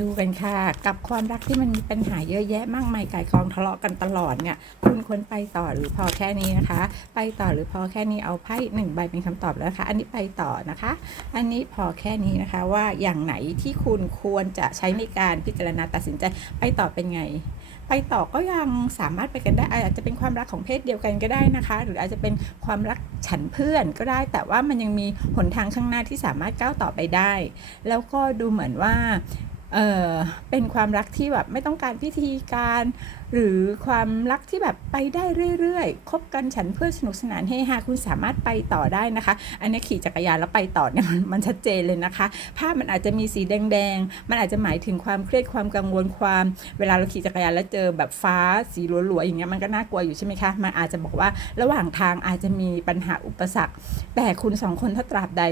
ดูกันค่ะ กับความรักที่มันมีปัญหาเยอะแยะมากมายไก่ายกองทะเลาะกันตลอดเนี่ยคุณควรไปต่อหรือพอแค่นี้นะคะ ไปต่อหรือพอแค่นี้เอาไพ่หนึ่งใบเป็นคำตอบแล้วนะคะอันนี้ไปต่อนะคะ อันนี้พอแค่นี้นะคะว่าอย่างไหนที่คุณควรจะใช้ในการพิจารณาตัดสินใจ ไปต่อเป็นไงไปต่อก็ยังสามารถไปกันได้ อาจจะเป็นความรักของเพศเดียวกันก็ได้นะคะ หรืออาจจะเป็นความรักฉันเพื่อนก็ได้ แต่ว่ามันยังมีหนทางข้างหน้าที่สามารถก้าวต่อไปได้ แล้วก็ดูเหมือนว่า เออเป็นความรักที่แบบไม่ต้องการพิธีการ หรือความรักที่แบบไปได้เรื่อยๆ คบกันฉันเพื่อสนุกสนานเฮฮาคุณสามารถไปต่อได้นะคะ อันนี้ขี่จักรยานแล้วไปต่อเนี่ยมันมันชัดเจนเลยนะคะ ภาพมันอาจจะมีสีแดงๆ มันอาจจะหมายถึงความเครียดความกังวลความ เวลาเราขี่จักรยานแล้วเจอแบบฟ้าสีหลัวๆอย่างเงี้ยมันก็น่ากลัวอยู่ใช่ไหมคะ มันอาจจะบอกว่าระหว่างทางอาจจะมีปัญหาอุปสรรค แต่คุณสองคนถ้าตราบใด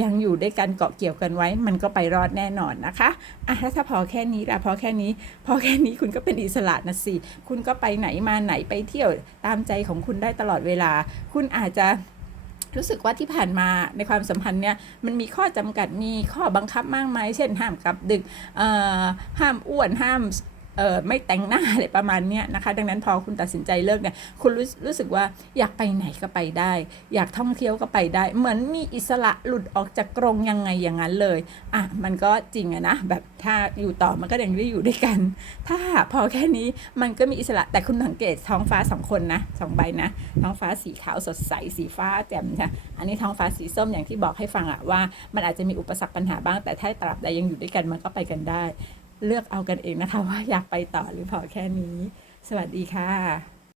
ยังอยู่ด้วยกันเกาะเกี่ยวกันไว้ มันก็ไปรอดแน่นอนนะคะอะแล้วถ้าพอแค่นี้ละพอแค่นี้ พอแค่นี้คุณก็เป็นอิสระนะสิ คุณก็ไปไหนมาไหนไปเที่ยวตามใจของคุณได้ตลอดเวลา คุณอาจจะรู้สึกว่าที่ผ่านมาในความสัมพันธ์เนี่ยมันมีข้อจำกัดมีข้อบังคับมากมาย เช่นห้ามกลับดึกเอ่อห้ามอ้วนห้าม ไม่แต่งหน้าอะไรประมาณเนี้ยนะคะ ดังนั้นพอคุณตัดสินใจเลิกเนี่ยคุณรู้รู้สึกว่าอยากไปไหนก็ไปได้ อยากท่องเที่ยวก็ไปได้ เหมือนมีอิสระหลุดออกจากกรงยังไงอย่างนั้นเลยอะมันก็จริงอะนะแบบถ้าอยู่ต่อมันก็ยังได้อยู่ด้วยกัน ถ้าพอแค่นี้มันก็มีอิสระแต่คุณสังเกตท้องฟ้าสองคนนะสองใบนะท้องฟ้าสีขาวสดใสสีฟ้าแจ่มค่ะอันนี้ท้องฟ้าสีส้มอย่างที่บอกให้ฟังอะว่า มันอาจจะมีอุปสรรคปัญหาบ้างแต่ถ้าตราบใดยังอยู่ด้วยกันมันก็ไปกันได้ เลือกเอากันเองนะคะ ว่าอยากไปต่อหรือพอแค่นี้ สวัสดีค่ะ